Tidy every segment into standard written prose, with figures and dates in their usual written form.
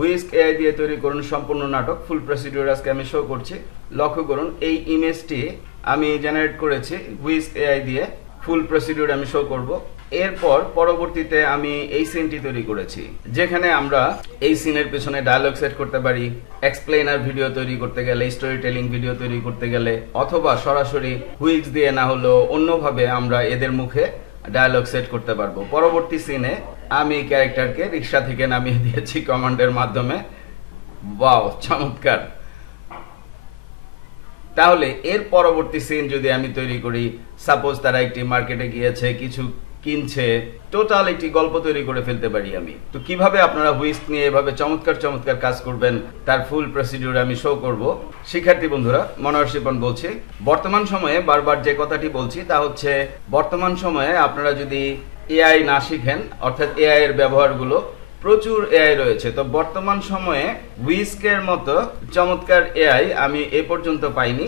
Whisk AI দিয়ে তৈরি করুন সম্পূর্ণ নাটক, ফুল প্রসিডিউর আজকে আমি শো করছি। লক্ষ্য করুন এই ইমেজটি আমি জেনারেট করেছি হুইস্ক এআই দিয়ে, ফুল প্রসিডিউর আমি শো করব। এরপর পরবর্তীতে আমি এই সিনটি তৈরি করেছি, যেখানে আমরা এই সিনের পেছনে ডায়লগ সেট করতে পারি, এক্সপ্লেইনার ভিডিও তৈরি করতে গেলে, স্টোরি টেলিং ভিডিও তৈরি করতে গেলে, অথবা সরাসরি হুইস্ক দিয়ে না হলেও অন্যভাবে আমরা এদের মুখে ডায়লগ সেট করতে পারবো। পরবর্তী সিনে আমি ক্যারেক্টারকে রিক্সা থেকে নামিয়ে দিয়েছি কমান্ডের মাধ্যমে। ওয়াও, চমৎকার। তাহলে এর পরবর্তী সিন যদি আমি তৈরি করি, সাপোজ তারা একটি মার্কেটে গিয়েছে, কিছু কিনছে, টোটাল একটি গল্প তৈরি করে ফেলতে পারি আমি। তো কিভাবে আপনারা হুইস্ক নিয়ে এভাবে চমৎকার চমৎকার কাজ করবেন তার ফুল প্রসিডিউর আমি শো করব। শিক্ষার্থী বন্ধুরা, মনোহর শিপন বলছি। বর্তমান সময়ে বারবার যে কথাটি বলছি তা হচ্ছে, বর্তমান সময়ে আপনারা যদি এআই না শিখেন, অর্থাৎ এআই এর ব্যবহারগুলো, প্রচুর এআই রয়েছে। তো বর্তমান সময়ে হুইস্কের মতো চমৎকার এআই আমি এ পর্যন্ত পাইনি,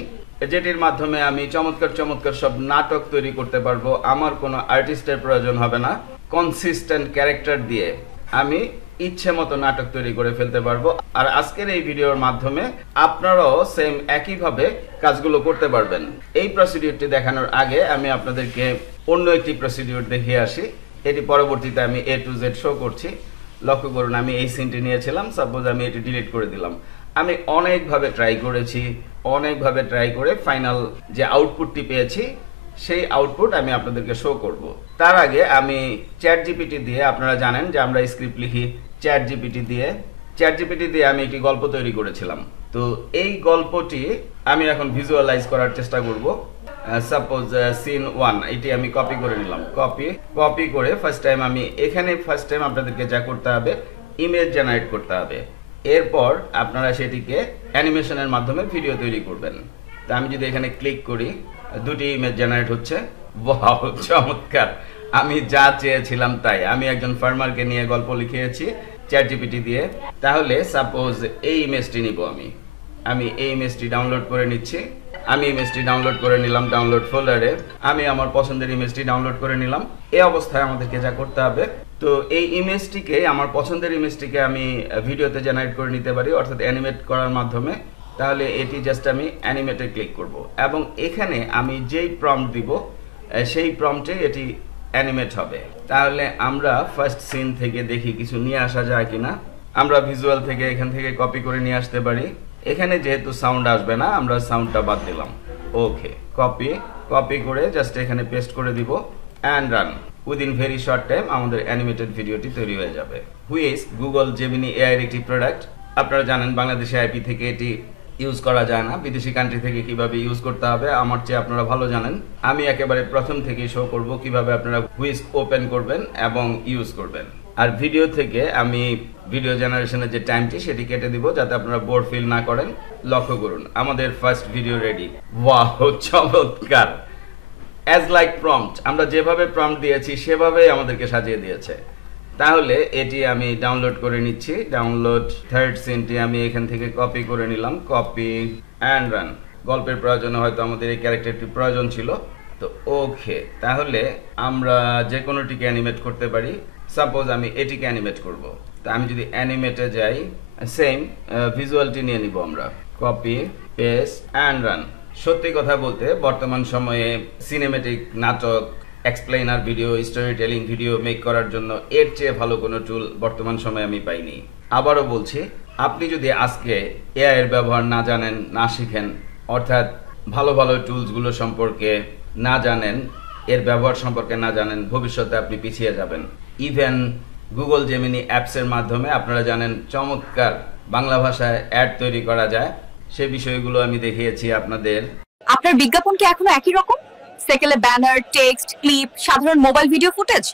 যেটির মাধ্যমে আমি চমৎকার চমৎকার সব নাটক তৈরি করতে পারবো। আমার কোনো আর্টিস্টের প্রয়োজন হবে না, কনসিস্টেন্ট ক্যারেক্টার দিয়ে আমি ইচ্ছে মতো নাটক তৈরি করে ফেলতে পারবো। আর আজকের এই ভিডিওর মাধ্যমে আপনারাও সেম একইভাবে কাজগুলো করতে পারবেন। এই প্রসিডিউরটি দেখানোর আগে আমি আপনাদেরকে অন্য একটি প্রসিডিউর দেখিয়ে আসি। এটি পরবর্তীতে আমি A to Z শো করছি। লক্ষ্য করুন, আমি এই সিনটি নিয়েছিলাম, সাপোজ আমি এটি ডিলিট করে দিলাম। আমি অনেকভাবে ট্রাই করেছি, অনেকভাবে ট্রাই করে ফাইনাল যে আউটপুটটি পেয়েছি সেই আউটপুট আমি আপনাদেরকে শো করব। তার আগে আমি চ্যাট জিপিটি দিয়ে, আপনারা জানেন যে আমরা স্ক্রিপ্ট লিখি চ্যাট জিপিটি দিয়ে আমি একটি গল্প তৈরি করেছিলাম। তো এই গল্পটি আমি এখন ভিজুয়ালাইজ করার চেষ্টা করব। সাপোজ সিন 1 এটি আমি কপি করে নিলাম। কপি করে ফার্স্ট টাইম আপনাদেরকে যা করতে হবে, ইমেজ জেনারেট করতে হবে। এরপর আপনারা সেটিকে অ্যানিমেশনের মাধ্যমে ভিডিও তৈরি করবেন। তা আমি যদি এখানে ক্লিক করি, দুটি ইমেজ জেনারেট হচ্ছে। ওয়াও, চমৎকার। আমি যা চেয়েছিলাম তাই। আমি একজন ফার্মারকে নিয়ে গল্প লিখিয়েছি চ্যাট জিপিটি দিয়ে। তাহলে সাপোজ এই ইমেজটি নিব, আমি এই ইমেজটি ডাউনলোড করে নিচ্ছি। আমি ইমেজটি ডাউনলোড করে নিলাম ডাউনলোড ফোল্ডারে। আমি আমার পছন্দের ইমেজটি ডাউনলোড করে নিলাম। এই অবস্থায় আমাদেরকে যা করতে হবে, তো এই ইমেজটিকে, আমার পছন্দের ইমেজটিকে আমি ভিডিওতে জেনারেট করে নিতে পারি, অর্থাৎ অ্যানিমেট করার মাধ্যমে। তাহলে এটি জাস্ট আমি অ্যানিমেটে ক্লিক করব এবং এখানে আমি যেই প্রম্পট দিব সেই প্রম্পটে এটি অ্যানিমেট হবে। তাহলে আমরা ফার্স্ট সিন থেকে দেখি কিছু নিয়ে আসা যায় কিনা। আমরা ভিজুয়াল থেকে এখান থেকে কপি করে নিয়ে আসতে পারি। এখানে যেহেতু সাউন্ড আসবে না, আমরা সাউন্ডটা বাদ দিলাম। ওকে, কপি করে জাস্ট এখানে পেস্ট করে দিব and run. Within very short time আমাদের অ্যানিমেটেড ভিডিওটি তৈরি হয়ে যাবে। হুইস্ক গুগল জেমিনি এআই এর একটি প্রোডাক্ট। আপনারা জানেন বাংলাদেশে আইপি থেকে এটি ইউজ করা যায় না। বিদেশি কান্ট্রি থেকে কিভাবে ইউজ করতে হবে আমার চেয়ে আপনারা ভালো জানেন। আমি একেবারে প্রথম থেকেই শো করব কিভাবে আপনারা হুইস্ক ওপেন করবেন এবং ইউজ করবেন। আর ভিডিও থেকে আমি ভিডিও জেনারেশনের যে টাইমটি সেটি কেটে দিব, যাতে আপনারা বোর ফিল না করেন। লক্ষ্য করুন, আমাদের ফার্স্ট ভিডিও রেডি। ওয়াও, চমৎকার। অ্যাজ লাইক প্রম্পট, আমরা যেভাবে প্রম্পট দিয়েছি সেভাবেই আমাদেরকে সাজিয়ে দিয়েছে। তাহলে এটি আমি ডাউনলোড করে নিচ্ছি। ডাউনলোড থার্ড সিনটি আমি এখান থেকে কপি করে নিলাম। Copy and run. গল্পের প্রয়োজনে হয়তো আমাদের এই ক্যারেক্টারটি প্রয়োজন ছিল। তো ওকে, তাহলে আমরা যে কোনোটিকে অ্যানিমেট করতে পারি। সাপোজ আমি এটিকে অ্যানিমেট করব। তা আমি যদি অ্যানিমেটে যাই, সেম ভিজুয়ালটি নিয়ে নিব আমরা। Copy, paste and run. সত্যি কথা বলতে বর্তমান সময়ে সিনেমেটিক নাটক, explainer video, storytelling video make করার জন্য এর চেয়ে ভালো কোনো টুল বর্তমান সময়ে আমি পাইনি। আবারও বলছি, আপনি যদি আজকে এআই এর ব্যবহার না জানেন, না শিখেন, অর্থাৎ ভালো ভালো টুলসগুলো সম্পর্কে না জানেন, এর ব্যবহার সম্পর্কে না জানেন, ভবিষ্যতে আপনি পিছিয়ে যাবেন। ইভেন গুগল জেমিনি অ্যাপসের মাধ্যমে আপনারা জানেন চমৎকার বাংলা ভাষায় অ্যাড তৈরি করা যায়। সে বিষয়গুলো আমি দেখিয়েছি আপনাদের। আপনার বিজ্ঞাপন কি এখনো একই রকম? সেকেলে ব্যানার, টেক্সট, ক্লিপ, সাধারণ মোবাইল ভিডিও ফুটেজ?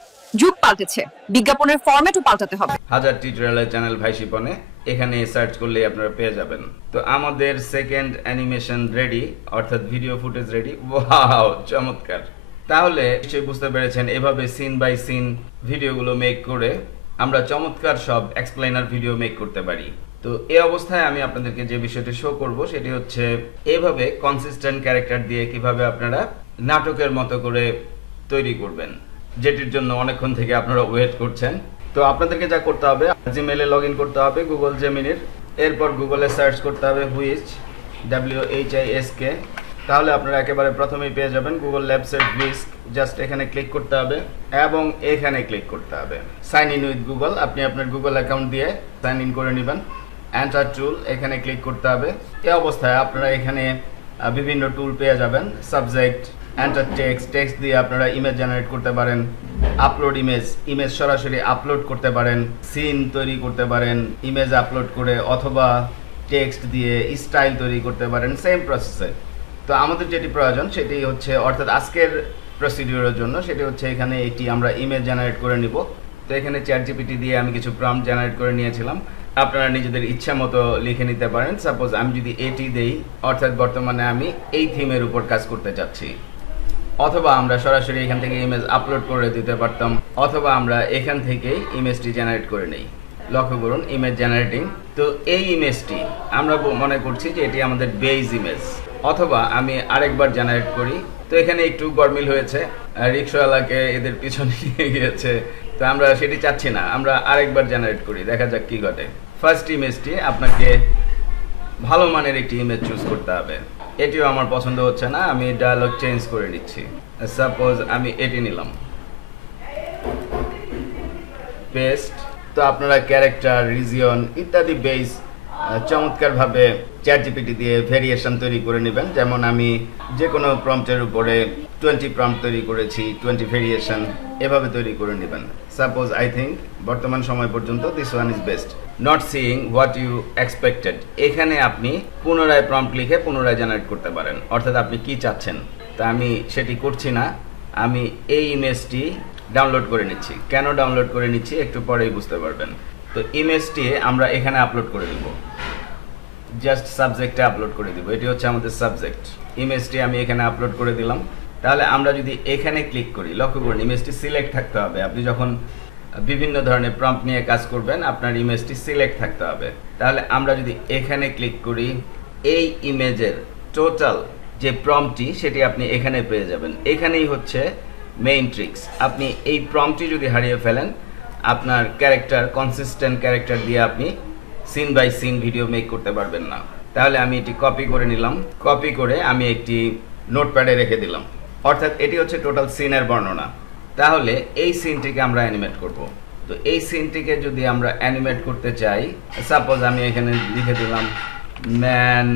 যুগ পাল্টেছে, বিজ্ঞাপনের ফরম্যাটও পাল্টাতে হবে। হাজার টিউটোরিয়ালের চ্যানেল ভাই শিপনে, এখানে সার্চ করলেই আপনারা পেয়ে যাবেন। তো আমাদের সেকেন্ড অ্যানিমেশন রেডি, অর্থাৎ ভিডিও ফুটেজ রেডি। ওয়াও, চমৎকার। তাহলে নিশ্চয়ই বুঝতে পেরেছেন, এভাবে সিন বাই সিন ভিডিওগুলো মেক করে আমরা চমৎকার সব এক্সপ্লেইনার ভিডিও মেক করতে পারি। তো এই অবস্থায় আমি আপনাদেরকে যে বিষয়টি শো করব সেটি হচ্ছে এভাবে কনসিস্টেন্ট ক্যারেক্টার দিয়ে কিভাবে আপনারা নাটকের মতো করে তৈরি করবেন, যেটির জন্য অনেকক্ষণ থেকে আপনারা ওয়েট করছেন। তো তো আপনাদেরকে যা করতে হবে, জিমেলে লগ ইন করতে হবে গুগল জেমিনির, এরপর গুগলে সার্চ করতে হবে হুইস্ক, WHISK। তাহলে আপনারা একেবারে প্রথমেই পেয়ে যাবেন গুগল ল্যাবসের হুইস্ক। জাস্ট এখানে ক্লিক করতে হবে এবং এখানে ক্লিক করতে হবে সাইন ইন উইথ গুগল। আপনি আপনার গুগল অ্যাকাউন্ট দিয়ে সাইন ইন করে নেবেন। এন্টার টুল এখানে ক্লিক করতে হবে। এই অবস্থায় আপনারা এখানে বিভিন্ন টুল পেয়ে যাবেন। সাবজেক্ট, এন্টার টেক্সট দিয়ে আপনারা ইমেজ জেনারেট করতে পারেন, আপলোড ইমেজ সরাসরি আপলোড করতে পারেন, সিন তৈরি করতে পারেন ইমেজ আপলোড করে, অথবা টেক্সট দিয়ে স্টাইল তৈরি করতে পারেন সেম প্রসেসে। তো আমাদের যেটি প্রয়োজন সেটি হচ্ছে, অর্থাৎ আজকের প্রসিডিউরের জন্য সেটি হচ্ছে এখানে এটি আমরা ইমেজ জেনারেট করে নিব। তো এখানে ChatGPT দিয়ে আমি কিছু প্রম্পট জেনারেট করে নিয়েছিলাম। আপনারা নিজেদের ইচ্ছা মতো লিখে নিতে পারেন। সাপোজ আমি যদি এটি দেই, অর্থাৎ বর্তমানে আমি এই থিমের উপর কাজ করতে চাচ্ছি, অথবা আমরা সরাসরি এখান থেকে ইমেজ আপলোড করে দিতে পারতাম, অথবা আমরা এখান থেকেই ইমেজটি জেনারেট করে নেই। লক্ষ্য করুন ইমেজ জেনারেটিং। তো এই ইমেজটি আমরা মনে করছি যে এটি আমাদের বেজ ইমেজ, অথবা আমি আরেকবার জেনারেট করি। তো এখানে একটু গরমিল হয়েছে, রিক্সাওয়ালাকে এদের পিছনে নিয়ে গিয়েছে, তো আমরা সেটি চাচ্ছি না, আমরা আরেকবার জেনারেট করি, দেখা যাক কি ঘটে। ফার্স্ট ইমেজটি আপনাকে ভালো মানের একটি ইমেজ চুজ করতে হবে। এটিও আমার পছন্দ হচ্ছে না, আমি ডায়ালগ চেঞ্জ করে নিচ্ছি। সাপোজ আমি এটি নিলাম, পেস্ট। তো আপনারা ক্যারেক্টার, রিজিয়ন ইত্যাদি বেস চমৎকারভাবে ChatGPT দিয়ে ভেরিয়েশন তৈরি করে নেবেন। যেমন আমি যে কোনো প্রম্পটের উপরে 20 প্রম্পট তৈরি করেছি, 20 ভেরিয়েশন এভাবে তৈরি করে নেবেন। সাপোজ আই থিঙ্ক বর্তমান সময় পর্যন্ত this one is best, not seeing what you expected. এখানে আপনি পুনরায় প্রম্পট লিখে পুনরায় জেনারেট করতে পারেন, অর্থাৎ আপনি কি চাচ্ছেন। তা আমি সেটি করছি না, আমি এই ইমেজটি ডাউনলোড করে নিচ্ছি। কেন ডাউনলোড করে নিচ্ছি একটু পরেই বুঝতে পারবেন। তো ইমেজটি আমরা এখানে আপলোড করে দিব, জাস্ট সাবজেক্টে আপলোড করে দিব। এটি হচ্ছে আমাদের সাবজেক্ট। ইমেজটি আমি এখানে আপলোড করে দিলাম। তাহলে আমরা যদি এখানে ক্লিক করি, লক্ষ্য করুন ইমেজটি সিলেক্ট থাকতে হবে। আপনি যখন বিভিন্ন ধরনের প্রম্পট নিয়ে কাজ করবেন আপনার ইমেজটি সিলেক্ট থাকতে হবে। তাহলে আমরা যদি এখানে ক্লিক করি, এই ইমেজের টোটাল যে প্রম্পটটি সেটি আপনি এখানে পেয়ে যাবেন। এখানেই হচ্ছে মেইন ট্রিক্স। আপনি এই প্রম্পটটি যদি হারিয়ে ফেলেন, আপনার ক্যারেক্টার, কনসিস্টেন্ট ক্যারেক্টার দিয়ে আপনি scene by scene video make করতে পারবেন না। তাহলে আমি এটি কপি করে নিলাম, কপি করে আমি একটি নোটপ্যাডে রেখে দিলাম। অর্থাৎ এটি হচ্ছে টোটাল সিনের বর্ণনা। তাহলে এই সিনটিকে আমরা অ্যানিমেট করব। তো এই সিনটিকে যদি আমরা অ্যানিমেট করতে চাই, সাপোজ আমি এখানে লিখে দিলাম man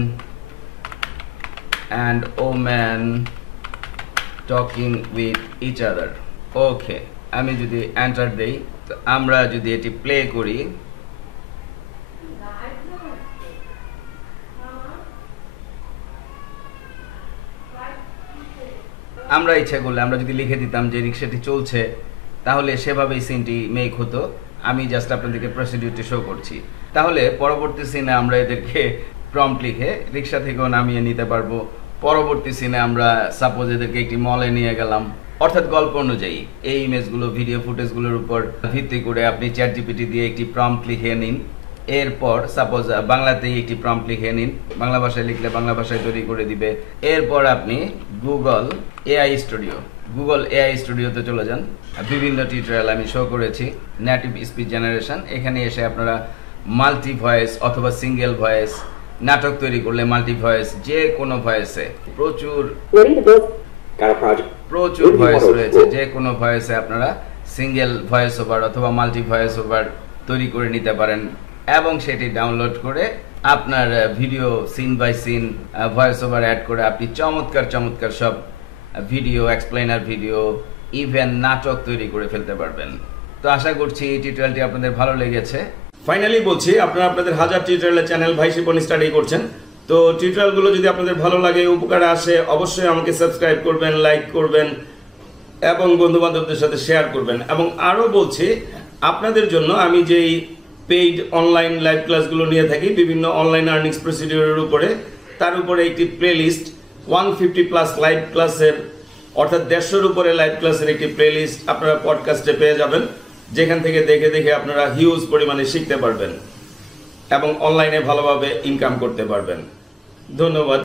and woman talking with each other. Okay, আমি যদি এন্টার দেই, তো আমরা যদি এটি প্লে করি, আমরা ইচ্ছা করলে আমরা যদি লিখে দিতাম যে রিক্সাটি চলছে, তাহলে সেভাবেই সিনটি মেক হতো। আমি জাস্ট আপনাদেরকে প্রসিডিউরটি শো করছি। তাহলে পরবর্তী সিনে আমরা এদেরকে প্রম্পট লিখে রিক্সা থেকেও নামিয়ে নিতে পারবো। পরবর্তী সিনে আমরা সাপোজ এদেরকে একটি মলে নিয়ে গেলাম, অর্থাৎ গল্প অনুযায়ী এই ইমেজগুলো, ভিডিও ফুটেজগুলোর উপর ভিত্তি করে আপনি ChatGPT দিয়ে একটি প্রম্পট লিখে নিন। এরপর সাপোজ বাংলাতেই একটি প্রম্পট লিখে নিন, বাংলা ভাষায় লিখলে বাংলা ভাষায় তৈরি করে দিবে। এরপর আপনি গুগল এআই স্টুডিওতে চলে যান। বিভিন্ন টিউটোরিয়াল আমি শো করেছি, নেটিভ স্পিচ জেনারেশন। এখানে এসে আপনারা মাল্টি ভয়েস অথবা সিঙ্গেল ভয়েস, নাটক তৈরি করলে মাল্টি ভয়েস, যে কোনো ভয়েসে প্রচুর ভয়েস রয়েছে, যে কোনো ভয়েসে আপনারা সিঙ্গেল ভয়েস ওভার অথবা মাল্টি ভয়েস ওভার তৈরি করে নিতে পারেন এবং সেটি ডাউনলোড করে আপনার video scene by scene voice over add করে আপনি চমৎকার সব ভিডিও, এক্সপ্লেনার ভিডিও, ইভেন নাটক তৈরি করে ফেলতে পারবেন। তো আশা করছি এই টিউটোরিয়ালটি আপনাদের ভালো লেগেছে। ফাইনালি বলছি, আপনারা আপনাদের হাজার টিউটোরিয়ালের চ্যানেল ভাই শিপন স্টাডি করছেন। তো টিউটোরিয়ালগুলো যদি আপনাদের ভালো লাগে, উপকারে আসে, অবশ্যই আমাকে সাবস্ক্রাইব করবেন, লাইক করবেন এবং বন্ধু বান্ধবদের সাথে শেয়ার করবেন। এবং আরও বলছি, আপনাদের জন্য আমি যেই পেইড অনলাইন লাইভ ক্লাসগুলো নিয়ে থাকি বিভিন্ন অনলাইন আর্নিংস প্রসিডিউরের উপরে, তার উপরে একটি প্লেলিস্ট 150+ লাইভ ক্লাসের, অর্থাৎ 150-এর উপরে লাইভ ক্লাসের একটি প্লেলিস্ট আপনারা পডকাস্টে পেয়ে যাবেন, যেখান থেকে দেখে আপনারা হিউজ পরিমাণে শিখতে পারবেন এবং অনলাইনে ভালোভাবে ইনকাম করতে পারবেন। ধন্যবাদ।